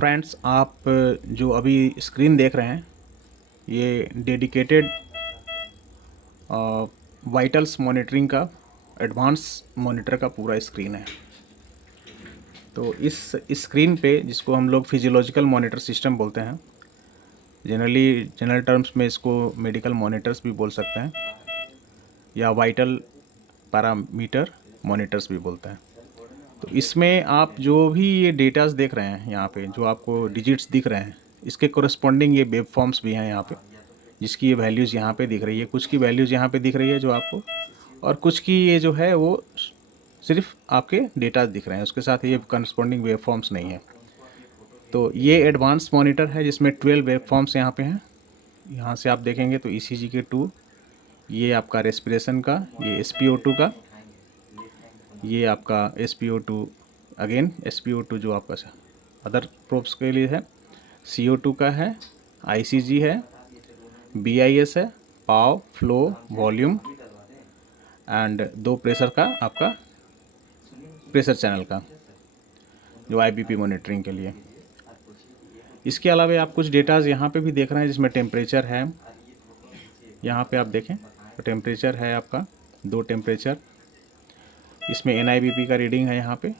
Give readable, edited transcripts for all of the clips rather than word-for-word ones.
फ्रेंड्स, आप जो अभी स्क्रीन देख रहे हैं ये डेडिकेटेड वाइटल्स मॉनिटरिंग का एडवांस मॉनिटर का पूरा स्क्रीन है। तो इस स्क्रीन पे, जिसको हम लोग फिजियोलॉजिकल मॉनिटर सिस्टम बोलते हैं, जनरल टर्म्स में इसको मेडिकल मॉनिटर्स भी बोल सकते हैं या वाइटल पैरामीटर मॉनिटर्स भी बोलते हैं। तो इसमें आप जो भी ये डेटास देख रहे हैं यहाँ पे, जो आपको डिजिट्स दिख रहे हैं, इसके कोरस्पॉन्डिंग ये वेब फॉर्म्स भी हैं यहाँ पे, जिसकी ये वैल्यूज़ यहाँ पे दिख रही है। कुछ की वैल्यूज़ यहाँ पे दिख रही है जो आपको, और कुछ की ये जो है वो सिर्फ आपके डेटा दिख रहे हैं, उसके साथ ये करस्पॉन्डिंग वेब फॉर्म्स नहीं है। तो ये एडवांस मॉनिटर है जिसमें 12 वेब फॉर्म्स यहाँ पे हैं। यहाँ से आप देखेंगे तो ईसीजी के 2, ये आपका रेस्पिरेशन का, ये SpO2 का, ये आपका SpO2 अगेन SpO2 जो आपका अदर प्रोब्स के लिए है, CO2 का है, ICG है, BIS है, पाव, फ्लो, वॉल्यूम एंड 2 प्रेशर का, आपका प्रेशर चैनल का, जो IBP मॉनिटरिंग के लिए। इसके अलावा आप कुछ डेटाज यहाँ पे भी देख रहे हैं जिसमें टेम्परेचर है। यहाँ पे आप देखें तो टेम्परेचर है आपका 2 टेम्परेचर। इसमें NIBP का रीडिंग है यहाँ पे,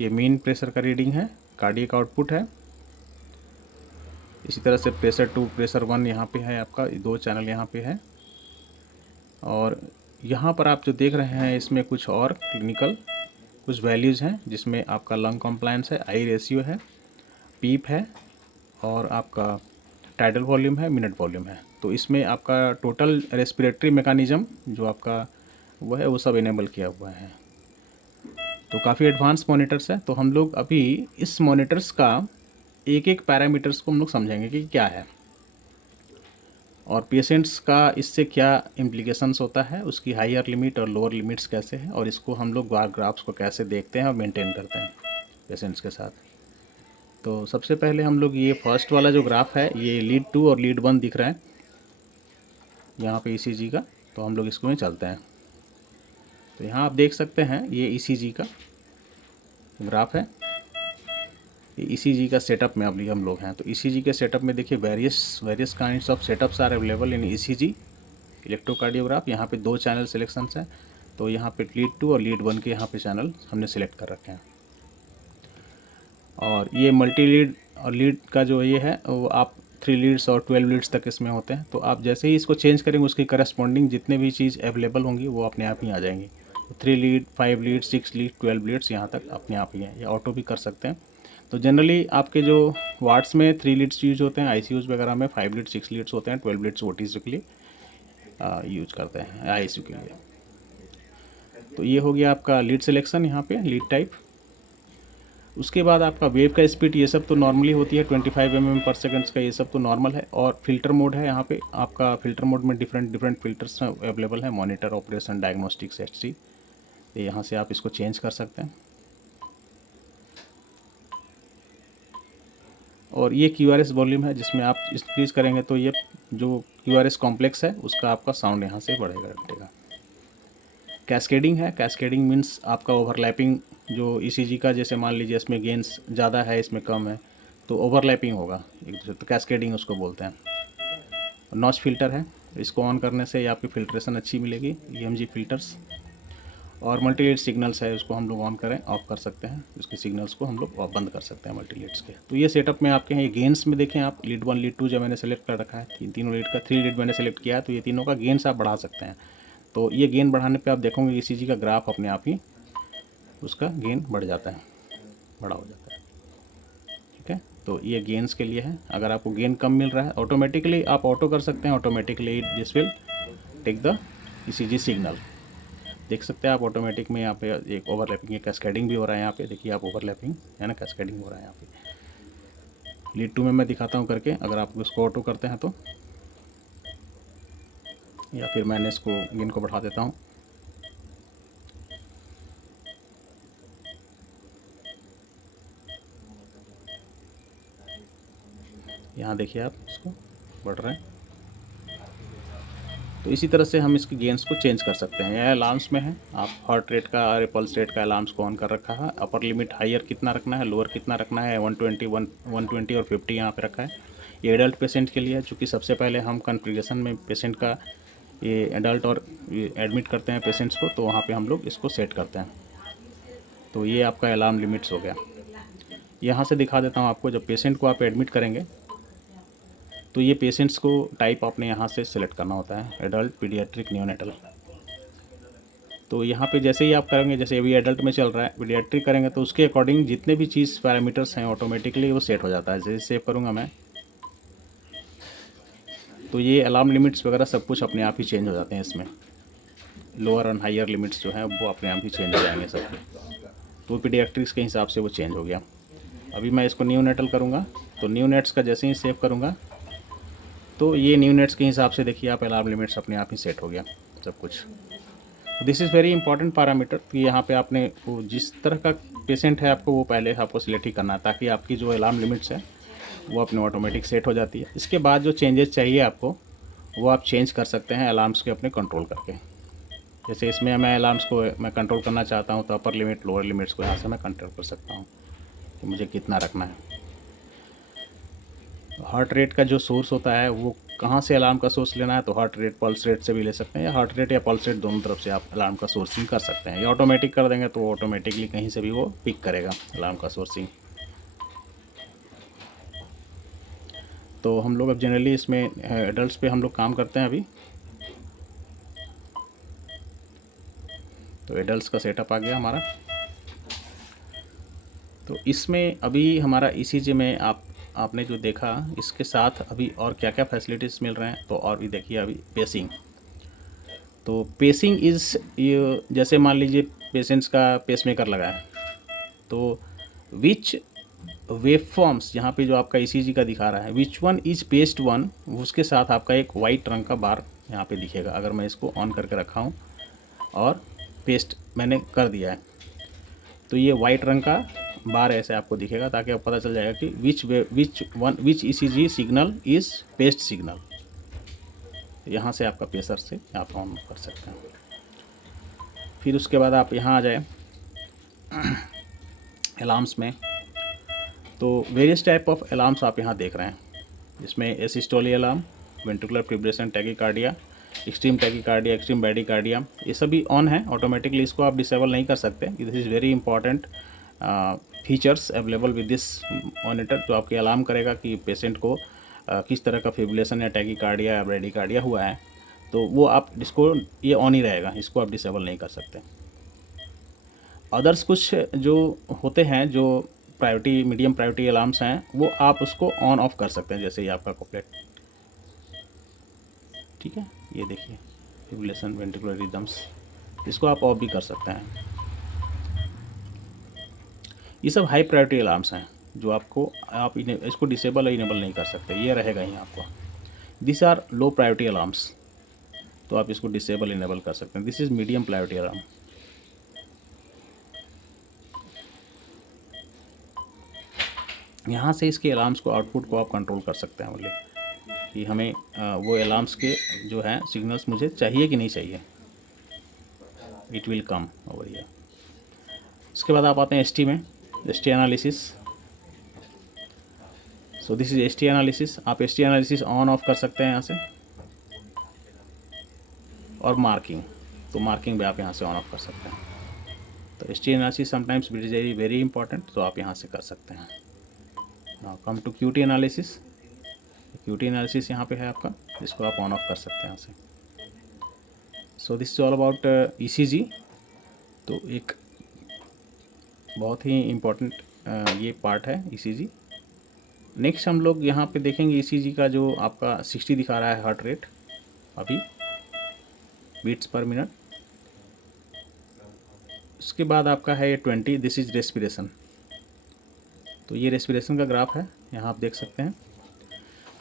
ये मीन प्रेशर का रीडिंग है, कार्डियक आउटपुट है। इसी तरह से प्रेशर 2, प्रेशर 1 यहाँ पे है आपका, 2 चैनल यहाँ पे है। और यहाँ पर आप जो देख रहे हैं इसमें कुछ और क्लिनिकल कुछ वैल्यूज़ हैं, जिसमें आपका लंग कॉम्प्लायंस है, आई रेशियो है, पीप है, और आपका टाइडल वॉल्यूम है, मिनट वॉल्यूम है। तो इसमें आपका टोटल रेस्पिरेटरी मैकेनिज़्म जो आपका वो है, वो सब इनेबल किया हुआ है। तो काफ़ी एडवांस मॉनिटर्स है। तो हम लोग अभी इस मॉनिटर्स का एक एक पैरामीटर्स को हम लोग समझेंगे कि क्या है और पेशेंट्स का इससे क्या इम्प्लीकेशंस होता है, उसकी हायर लिमिट और लोअर लिमिट्स कैसे हैं, और इसको हम लोग बार ग्राफ्स को कैसे देखते हैं और मेंटेन करते हैं पेशेंट्स के साथ। तो सबसे पहले हम लोग ये फर्स्ट वाला जो ग्राफ है, ये लीड 2 और लीड 1 दिख रहा है यहाँ पे ECG का। तो हम लोग इसको में चलते हैं। तो यहाँ आप देख सकते हैं ये ECG का ग्राफ है। ये ECG का सेटअप में अभी हम लोग हैं। तो ECG के सेटअप में देखिए various kinds of setups are available in ECG electrocardiograph. यहाँ पे 2 चैनल सिलेक्शंस हैं। तो यहाँ पे लीड 2 और लीड 1 के यहाँ पे चैनल हमने सेलेक्ट कर रखे हैं। और ये मल्टी लीड और लीड का जो ये है वो आप 3 लीड्स और 12 लीड्स तक इसमें होते हैं। तो आप जैसे ही इसको चेंज करेंगे उसकी करस्पॉन्डिंग जितने भी चीज़ अवेलेबल होंगी वो अपने आप ही आ जाएंगी। 3 लीड, 5 लीड, 6 लीड, 12 लीड्स यहाँ तक अपने आप ही हैं, या ऑटो भी कर सकते हैं। तो जनरली आपके जो वार्ड्स में 3 लीड्स यूज होते हैं, ICUs वगैरह में 5 लीड, 6 लीड्स होते हैं, 12 लीड्स OTs के लिए यूज करते हैं, ICU के लिए। तो ये हो गया आपका लीड सिलेक्शन, यहाँ पे लीड टाइप। उसके बाद आपका वेव का स्पीड, ये सब तो नॉर्मली होती है 25 mm पर सेकेंड्स का, ये सब तो नॉर्मल है। और फिल्टर मोड है यहाँ पे आपका, फिल्टर मोड में डिफरेंट फिल्टर्स अवेलेबल है, मॉनिटर, ऑपरेशन, डायग्नोस्टिक्स, HC। तो यहाँ से आप इसको चेंज कर सकते हैं। और ये QRS वॉल्यूम है, जिसमें आप इंक्रीज करेंगे तो ये जो QRS कॉम्प्लेक्स है उसका आपका साउंड यहाँ से बढ़ेगा, घटेगा। कैस्केडिंग है, कैस्केडिंग मीन्स आपका ओवरलैपिंग, जो ECG का जैसे मान लीजिए इसमें गेन्स ज़्यादा है, इसमें कम है, तो ओवरलैपिंग होगा एक दूसरे, तो कैस्केडिंग उसको बोलते हैं। नॉच फिल्टर है, इसको ऑन करने से आपकी फिल्ट्रेशन अच्छी मिलेगी, EMG फिल्टर्स। और मल्टीलेट सिग्नल्स है, उसको हम लोग ऑन करें ऑफ कर सकते हैं, उसके सिग्नल्स को हम लोग बंद कर सकते हैं मल्टीलेट्स के। तो ये सेटअप में आपके हैं। ये गेन्स में देखें आप, लीड 1, लीड 2 जो मैंने सेलेक्ट कर रखा है, तीनों लीड का, 3 लीड मैंने सेलेक्ट किया है, तो ये तीनों का गेन्स आप बढ़ा सकते हैं। तो ये गेन बढ़ाने पे आप देखोगे ECG का ग्राफ अपने आप ही उसका गेन बढ़ जाता है, बड़ा हो जाता है। ठीक है, तो ये गेन्स के लिए है। अगर आपको गेन कम मिल रहा है, ऑटोमेटिकली आप ऑटो कर सकते हैं, automatically this will take the ECG signal. देख सकते हैं आप ऑटोमेटिक में यहाँ पे एक ओवरलैपिंग, एक कैस्केडिंग भी हो रहा है यहाँ पे, देखिए आप, ओवरलैपिंग है ना, कैस्केडिंग हो रहा है यहाँ पे। लीड 2 में मैं दिखाता हूँ करके, अगर आप इसको ऑटो करते हैं तो, या फिर मैंने इसको गेन को बढ़ा देता हूँ। यहाँ देखिए आप, इसको बढ़ रहा है। तो इसी तरह से हम इसके गेन्स को चेंज कर सकते हैं। यह अलार्म्स में है, आप हार्ट रेट का और पल्स रेट का अलार्म्स को ऑन कर रखा है। अपर लिमिट हायर कितना रखना है, लोअर कितना रखना है, 120 और 50 यहाँ पे रखा है। ये एडल्ट पेशेंट के लिए है, चूँकि सबसे पहले हम कॉन्फ़िगरेशन में पेशेंट का ये एडल्ट और एडमिट करते हैं पेशेंट्स को, तो वहाँ पे हम लोग इसको सेट करते हैं। तो ये आपका अलार्म लिमिट्स हो गया। यहाँ से दिखा देता हूँ आपको, जब पेशेंट को आप एडमिट करेंगे तो ये पेशेंट्स को टाइप आपने यहाँ से सिलेक्ट करना होता है, एडल्ट, पीडियाट्रिक, नियोनेटल। तो यहाँ पे जैसे ही आप करेंगे, जैसे अभी एडल्ट में चल रहा है, पीडियाट्रिक करेंगे तो उसके अकॉर्डिंग जितने भी चीज़ पैरामीटर्स हैं ऑटोमेटिकली वो सेट हो जाता है। जैसे सेव करूँगा मैं, तो ये अलार्म लिमिट्स वगैरह सब कुछ अपने आप ही चेंज हो जाते हैं इसमें। लोअर एंड हायर लिमिट्स जो हैं वो अपने आप ही चेंज हो जाएंगे सब। तो पीडियाट्रिक्स के हिसाब से वो चेंज हो गया। अभी मैं इसको न्यूनेटल करूँगा, तो न्यूनेट्स का जैसे ही सेव करूँगा तो ये न्यूनेट्स के हिसाब से देखिए आप अलार्म लिमिट्स अपने आप ही सेट हो गया सब कुछ। This is very important parameter कि यहाँ पे आपने वो जिस तरह का पेशेंट है आपको वो पहले आपको सिलेक्ट ही करना है, ताकि आपकी जो अलार्म लिमिट्स है वो अपने ऑटोमेटिक सेट हो जाती है। इसके बाद जो चेंजेस चाहिए आपको वो आप चेंज कर सकते हैं अलार्म्स के अपने कंट्रोल करके। जैसे इसमें मैं अलार्म्स को मैं कंट्रोल करना चाहता हूँ तो अपर लिमिट लोअर लिमिट्स को यहाँ से मैं कंट्रोल कर सकता हूँ कि मुझे कितना रखना है। हार्ट रेट का जो सोर्स होता है वो कहाँ से अलार्म का सोर्स लेना है, तो हार्ट रेट पल्स रेट से भी ले सकते हैं, या हार्ट रेट या पल्स रेट दोनों तरफ से आप अलार्म का सोर्सिंग कर सकते हैं। या ऑटोमेटिक कर देंगे तो ऑटोमेटिकली कहीं से भी वो पिक करेगा अलार्म का सोर्सिंग। तो हम लोग अब जनरली इसमें एडल्ट्स पे हम लोग काम करते हैं अभी। तो एडल्ट्स का सेटअप आ गया हमारा। तो इसमें अभी हमारा ईसीजी में आपने जो देखा, इसके साथ अभी और क्या क्या फैसिलिटीज़ मिल रहे हैं, तो और भी देखिए अभी पेसिंग। तो पेसिंग इज़ ये, जैसे मान लीजिए पेशेंट्स का पेसमेकर लगा है, तो विच वेव फॉर्म्स यहाँ पे जो आपका ईसीजी का दिखा रहा है, which one is paste one, उसके साथ आपका एक वाइट रंग का बार यहाँ पे दिखेगा। अगर मैं इसको ऑन करके रखा हूँ और पेस्ट मैंने कर दिया है तो ये वाइट रंग का बार ऐसे आपको दिखेगा, ताकि आपको पता चल जाएगा कि which ECG signal is paced signal. यहाँ से आपका पेसर से आप ऑन कर सकते हैं। फिर उसके बाद आप यहाँ आ जाए अलार्म्स में, तो वेरियस टाइप ऑफ अलार्म्स आप यहाँ देख रहे हैं, जिसमें asystole alarm, ventricular fibrillation, tachycardia, extreme tachycardia, extreme bradycardia, ये सभी ऑन है ऑटोमेटिकली। इसको आप डिसेबल नहीं कर सकते। This is very important features available with this monitor, जो आपके अलार्म करेगा कि पेशेंट को किस तरह का फिब्रिलेशन या टैकीकार्डिया या ब्रैडीकार्डिया हुआ है, तो वो आप इसको ये ऑन ही रहेगा, इसको आप डिसेबल नहीं कर सकते। अदर्स कुछ जो होते हैं जो प्रायोरिटी मीडियम प्रायोरिटी अलार्म्स हैं, वो आप उसको ऑन ऑफ कर सकते हैं। जैसे ये आपका कॉपलेट, ठीक है, ये देखिए फिब्रिलेशन, वेंट्रिकुलर रिदम्स, इसको आप ऑफ भी कर सकते हैं। ये सब हाई प्रायोरिटी अलार्म्स हैं जो आपको आप इसको डिसेबल या इनेबल नहीं कर सकते, ये रहेगा ही आपको। This are low priority alarms, तो आप इसको डिसेबल इनेबल कर सकते हैं। This is medium priority alarm. यहाँ से इसके अलार्म्स को, आउटपुट को आप कंट्रोल कर सकते हैं ओनली, कि हमें वो अलार्म्स के जो हैं सिग्नल्स मुझे चाहिए कि नहीं चाहिए। It will come over here. उसके बाद आप आते हैं एसटी में, ST analysis. So this is ST analysis. आप एसटी एनालिसिस ऑन ऑफ कर सकते हैं यहाँ से। और मार्किंग, तो मार्किंग भी आप यहाँ से ऑन ऑफ कर सकते हैं। तो ST analysis sometimes it is very important, तो आप यहाँ से कर सकते हैं। Now come to QT analysis. QT analysis यहाँ पे है आपका, जिसको आप ऑन ऑफ कर सकते हैं यहाँ से। So this is all about ECG. तो एक बहुत ही इम्पोर्टेंट ये पार्ट है ईसीजी। नेक्स्ट हम लोग यहाँ पे देखेंगे ईसीजी का जो आपका 60 दिखा रहा है हार्ट रेट अभी, बीट्स पर मिनट। उसके बाद आपका है ये 20, दिस इज रेस्पिरेशन। तो ये रेस्पिरेशन का ग्राफ है, यहाँ आप देख सकते हैं।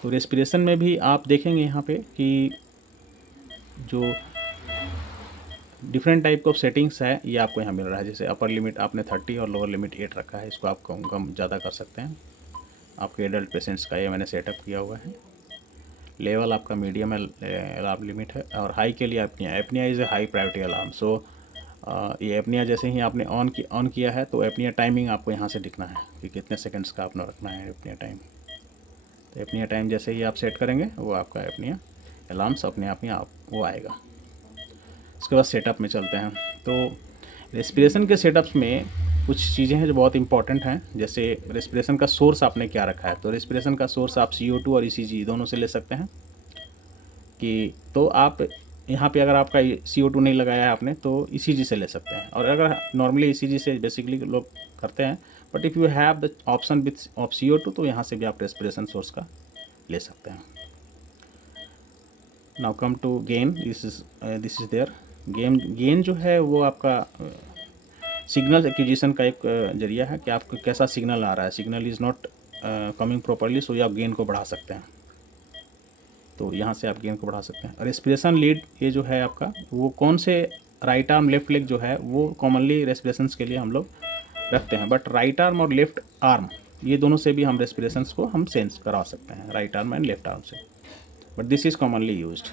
तो रेस्पिरेशन में भी आप देखेंगे यहाँ पे कि जो डिफरेंट टाइप ऑफ सेटिंग्स है ये आपको यहाँ मिल रहा है। जैसे अपर लिमिट आपने 30 और लोअर लिमिट 8 रखा है, इसको आप कम ज़्यादा कर सकते हैं। आपके एडल्ट पेशेंट्स का ये मैंने सेटअप किया हुआ है। लेवल आपका मीडियम अलार्म लिमिट है, और हाई के लिए apnoea. Apnoea is a high priority alarm. So ये एपनिया जैसे ही आपने ऑन किया है तो एपनिया टाइमिंग आपको यहाँ से दिखना है कि कितने सेकंड्स का आपने रखना है एपनिया टाइम। तो एपनिया टाइम जैसे ही आप सेट करेंगे वो आपका एपनिया अलार्म्स अपने आप ही वो आएगा। उसके बाद सेटअप में चलते हैं। तो रेस्पिरेशन के सेटअप्स में कुछ चीज़ें हैं जो बहुत इंपॉर्टेंट हैं। जैसे रेस्पिरेशन का सोर्स आपने क्या रखा है, तो रेस्पिरेशन का सोर्स आप CO2 और ECG दोनों से ले सकते हैं। कि तो आप यहाँ पे अगर आपका CO2 नहीं लगाया है आपने तो ECG से ले सकते हैं, और अगर नॉर्मली ECG से बेसिकली लोग करते हैं, but if you have the option width of CO2 तो यहाँ से भी आप रेस्पिरेशन सोर्स का ले सकते हैं। Now come to gain, this is there. Gain जो है वो आपका सिग्नल एक्विजिशन का एक जरिया है कि आपको कैसा सिग्नल आ रहा है। Signal is not coming properly, so आप गेन को बढ़ा सकते हैं। तो यहाँ से आप गेन को बढ़ा सकते हैं। रेस्पिरेशन लीड ये जो है आपका, वो कौन से राइट आर्म लेफ्ट लेग जो है वो कॉमनली रेस्पिरेशन के लिए हम लोग रखते हैं, बट राइट आर्म और लेफ्ट आर्म ये दोनों से भी हम रेस्पिरेशंस को हम सेंस करा सकते हैं, right arm and left arm से, but this is commonly used.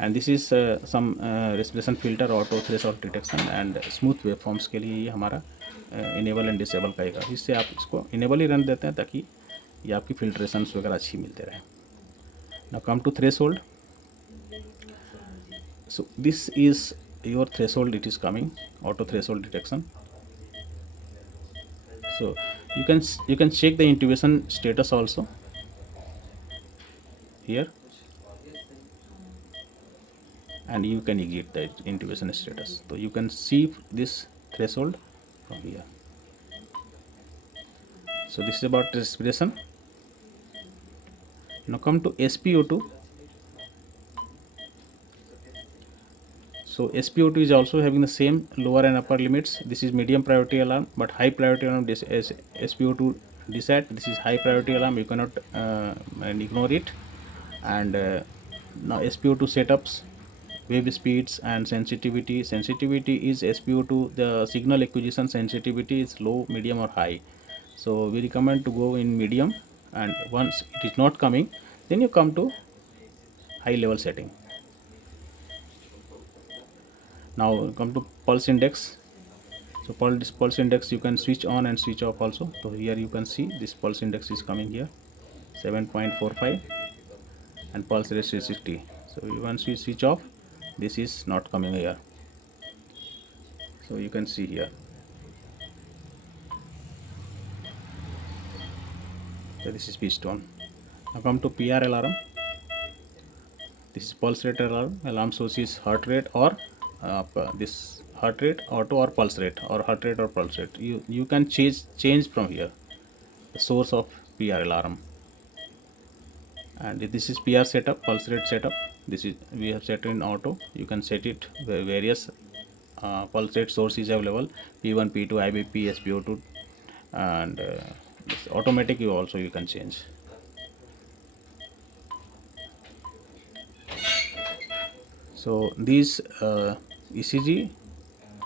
And this is some respiration filter, auto threshold detection and smooth wave forms के लिए ये हमारा इनेबल एंड डिसेबल करेगा। इससे आप इसको इनेबल ही रन देते हैं ताकि ये आपकी फिल्ट्रेशंस वगैरह अच्छी मिलते रहे। Now come to threshold. So this is your threshold, it is coming auto threshold detection. So you can check the intubation status also here, and you can exit the intubation status. So you can see this threshold from here. So this is about respiration. Now come to SpO2. So SpO2 is also having the same lower and upper limits. This is medium priority alarm, but high priority alarm, this is SpO2 desat. This is high priority alarm, you cannot ignore it. And now SpO2 setups, wave speeds and sensitivity. Sensitivity is SpO2, the signal acquisition sensitivity is low, medium or high. So we recommend to go in medium, and once it is not coming, then you come to high level setting. Now come to pulse index. So pulse index you can switch on and switch off also. So here you can see this pulse index is coming here 7.45 and pulse rate is 60. So once we switch off, this is not coming here. So you can see here. So this is pitch tone. Now come to PR alarm. This is pulse rate alarm. Alarm source is heart rate or this heart rate, auto or pulse rate, or heart rate or pulse rate. You can change from here the source of PR alarm. And this is PR setup, pulse rate setup. This is we have set in auto. You can set it various pulse rate source is available, P1, P2, IBP, SpO2, and this automatic you can change. So these ECG,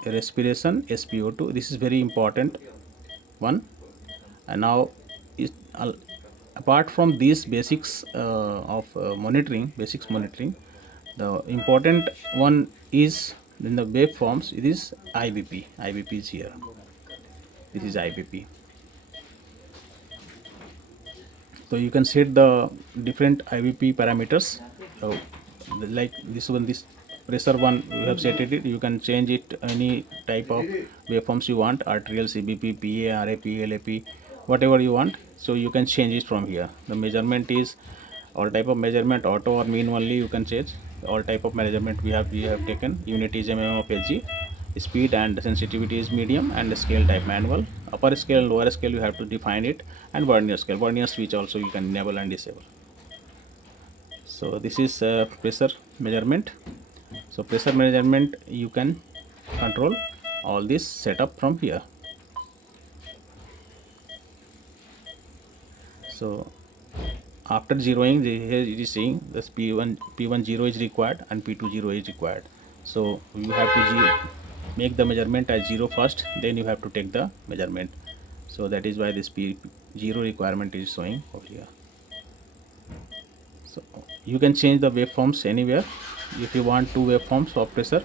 respiration, SpO2, this is very important one. And now is apart from these basics of monitoring, the important one is in the waveforms. It is IBP. IBP is here. This is IBP. So you can set the different IBP parameters. So like this one, this pressure one, you have set it. You can change it any type of waveforms you want: arterial, CBP, PA, RA, PLAP, whatever you want. So you can change it from here. The measurement is all type of measurement, auto or mean only you can change. All type of measurement we have taken. Unit is mm of Hg. Speed and sensitivity is medium, and scale type manual. Upper scale, lower scale you have to define it, and vernier scale. Vernier switch also you can enable and disable. So this is pressure measurement. So pressure measurement you can control all this setup from here. So after zeroing, here it is saying this P1 0 is required and P2 0 is required. So you have to make the measurement as 0 first, then you have to take the measurement. So that is why this P0 requirement is showing over here. So you can change the waveforms anywhere. If you want two waveforms of pressure,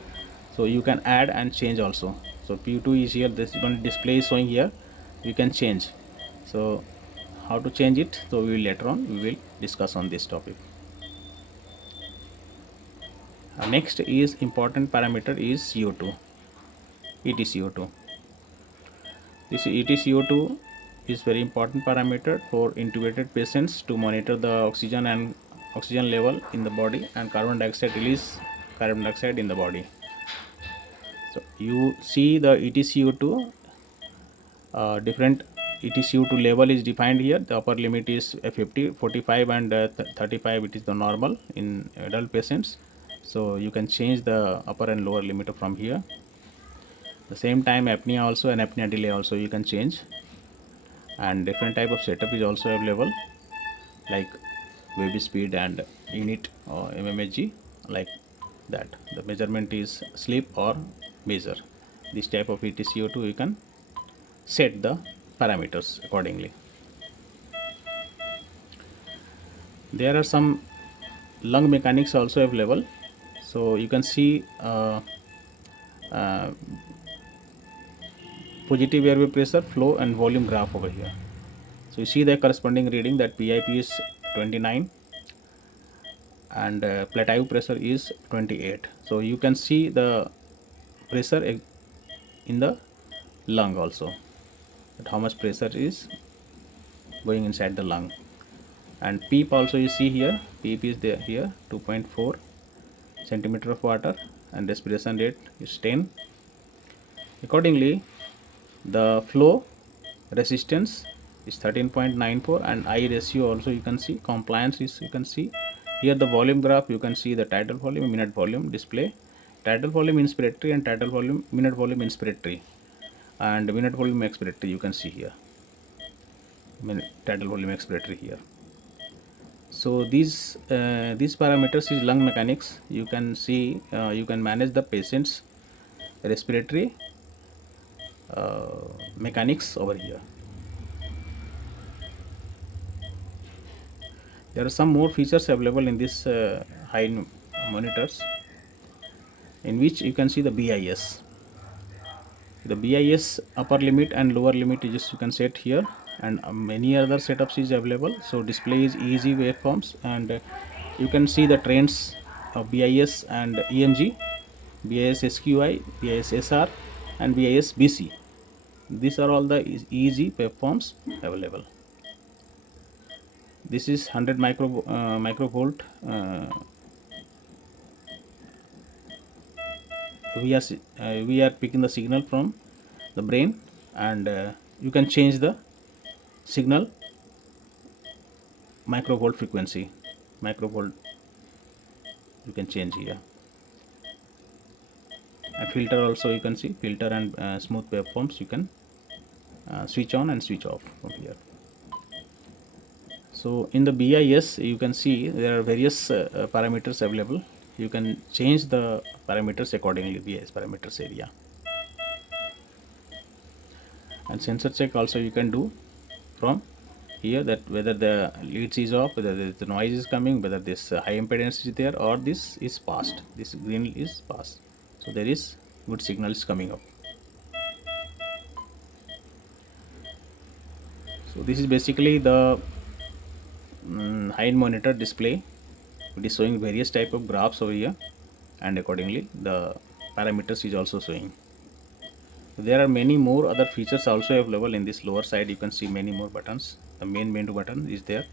so you can add and change also. So P2 is here, this one display is showing here, you can change. So how to change it, so we will later on we will discuss on this topic. Next is important parameter is CO2, EtCO2. This EtCO2 is very important parameter for intubated patients to monitor the oxygen level in the body and carbon dioxide release, carbon dioxide in the body. So you see the EtCO2, different EtCO2 level is defined here. The upper limit is 50, 45 and 35, it is the normal in adult patients. So you can change the upper and lower limit from here. The same time apnea also and apnea delay also you can change, and different type of setup is also available like baby speed and unit or mmHg, like that. The measurement is sleep or measure. This type of EtCO2 you can set the parameters accordingly. There are some lung mechanics also available. So you can see uh, positive airway pressure, flow and volume graph over here. So you see the corresponding reading that PIP is 29 and plateau pressure is 28. So you can see the pressure in the lung also, that how much pressure is going inside the lung. And PEEP also you see here, PEEP is there here 2.4 centimeter of water and respiration rate is 10. Accordingly, the flow resistance is 13.94 and I ratio also you can see, compliance is you can see here. The volume graph you can see the tidal volume, minute volume display, tidal volume inspiratory and tidal volume, minute volume inspiratory and minute volume expiratory you can see here, tidal volume expiratory here. So these parameters is lung mechanics. You can see you can manage the patient's respiratory mechanics over here. There are some more features available in this high monitors, in which you can see the BIS. The BIS upper limit and lower limit is you can set here, and many other setups is available. So display is easy waveforms, and you can see the trends of BIS and EMG, BIS SQI, BIS SR and BIS BC. These are all the easy waveforms available. This is 100 microvolt. We are picking the signal from the brain, and you can change the signal microvolt frequency. Microvolt you can change here. And filter also you can see, filter and smooth waveforms you can switch on and switch off from here. So in the BIS you can see there are various parameters available. You can change the parameters accordingly, BIS parameters area. And sensor check also you can do from here, that whether the leads is off, whether the noise is coming, whether this high impedance is there, or this is passed, this green is passed, so there is good signals coming up. So this is basically the high monitor display. It is showing various type of graphs over here, and accordingly the parameters is also showing. There are many more other features also available in this lower side. You can see many more buttons. The main menu button is there.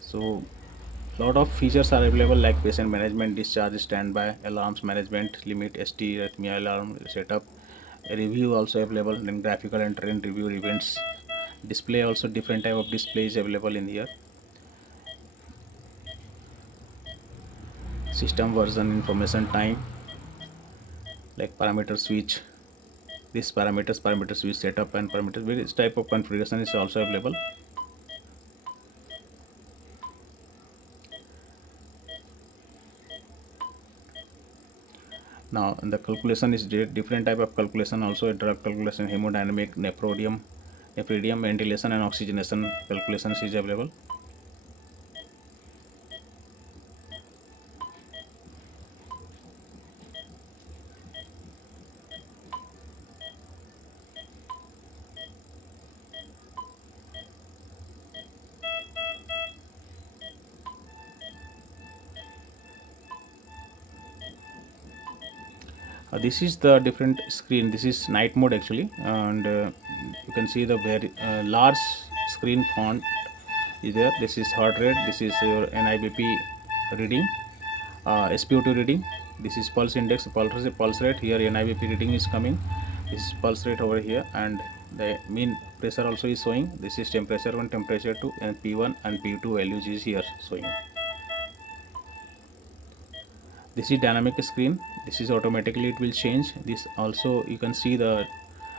So lot of features are available like patient management, discharge, standby, alarms management, limit, ST, arrhythmia alarm setup, a review also available, then graphical and trend review events, display also different type of displays available in here, system version, information time, like parameter switch, this parameter switch setup and parameters, various type of configuration is also available. Now the calculation is different type of calculation also, a drug calculation, hemodynamic, nephrodium, ventilation and oxygenation calculations is available. This is the different screen. This is night mode actually, and you can see the very large screen font is there. This is heart rate. This is your NIBP reading, SpO2 reading. This is pulse index, pulse rate. Here NIBP reading is coming. This is pulse rate over here, and the mean pressure also is showing. This is temperature 1, temperature 2, and P1 and P2 values is here showing. This is dynamic screen. This is automatically it will change. This also you can see the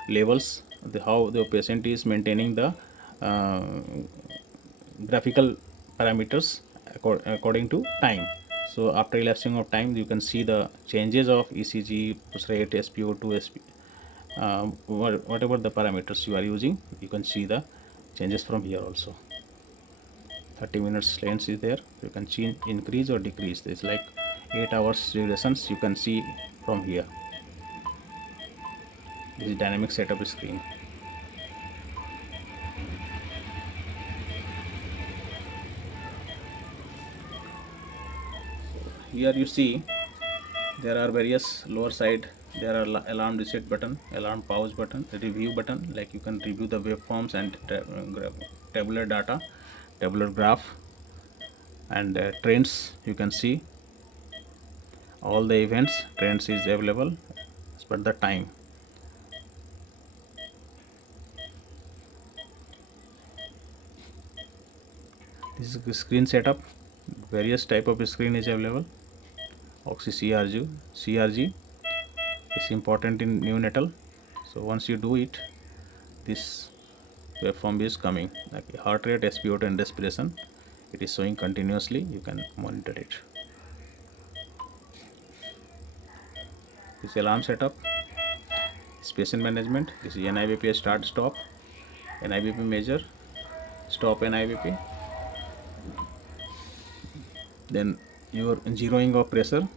levels, how the patient is maintaining the uh, graphical parameters according to time. So after elapsing of time, you can see the changes of ECG, pulse rate, SpO2, whatever the parameters you are using. You can see the changes from here also. 30 minutes length is there. You can change, increase or decrease. It's like 8 hours durations you can see from here. This is dynamic setup screen. Here you see there are various lower side. There are alarm reset button, alarm pause button, review button, like you can review the waveforms and tabular data, tabular graph, and trends. You can see all the events, trends is available as per the time. This is the screen setup. Various type of screen is available. Oxy CRG is important in neonatal. So once you do it, this waveform is coming, like heart rate, SpO2 and respiration. It is showing continuously. You can monitor it. This alarm setup, this patient management. This is NIBP start stop, NIBP measure, stop NIBP. Then your zeroing of pressure,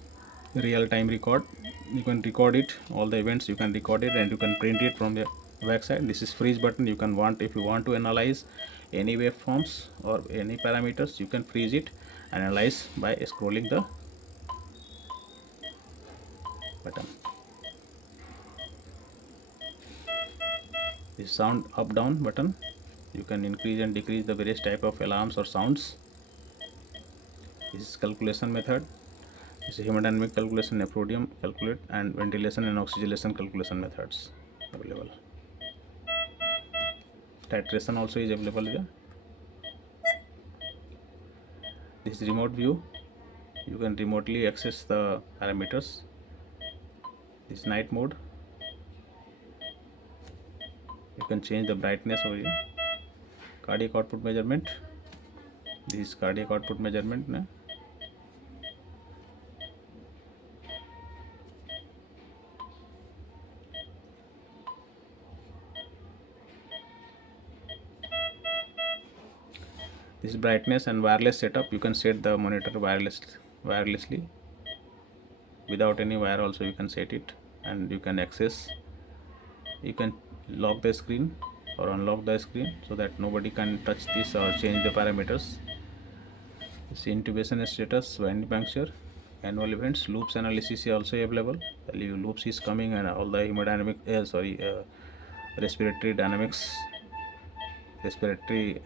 real time record. You can record it, all the events you can record it, and you can print it from the backside. This is freeze button. You can want, if you want to analyze any waveforms or any parameters, you can freeze it and analyze by scrolling the button. This sound up down button. You can increase and decrease the various type of alarms or sounds. This is calculation method. This is hemodynamic calculation, nephrodeum calculate, and ventilation and oxygenation calculation methods available. Titration also is available here. This is remote view. You can remotely access the parameters. This night mode. You can change the brightness over here. Cardiac output measurement. This is cardiac output measurement. This is brightness and wireless setup. You can set the monitor wirelessly without any wire also. You can set it and you can access. You can lock the screen or unlock the screen so that nobody can touch this or change the parameters. This intubation status, vein puncture, annual events, loops analysis is also available. The loops is coming and all the hemodynamic, respiratory dynamics, respiratory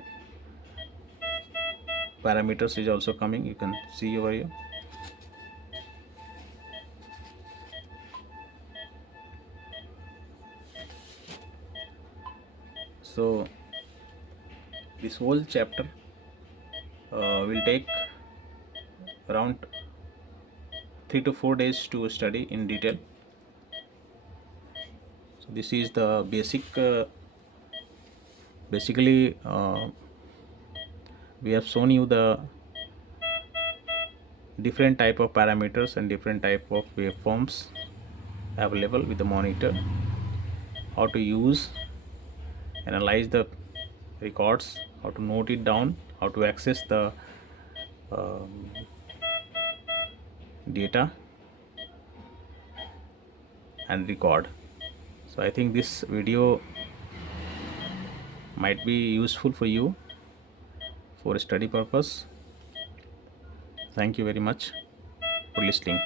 parameters is also coming. You can see over here. So this whole chapter will take around 3 to 4 days to study in detail. So this is the basically we have shown you the different type of parameters and different type of waveforms available with the monitor, how to use, analyze the records, how to note it down, how to access the data and record. So I think this video might be useful for you for study purpose. Thank you very much for listening.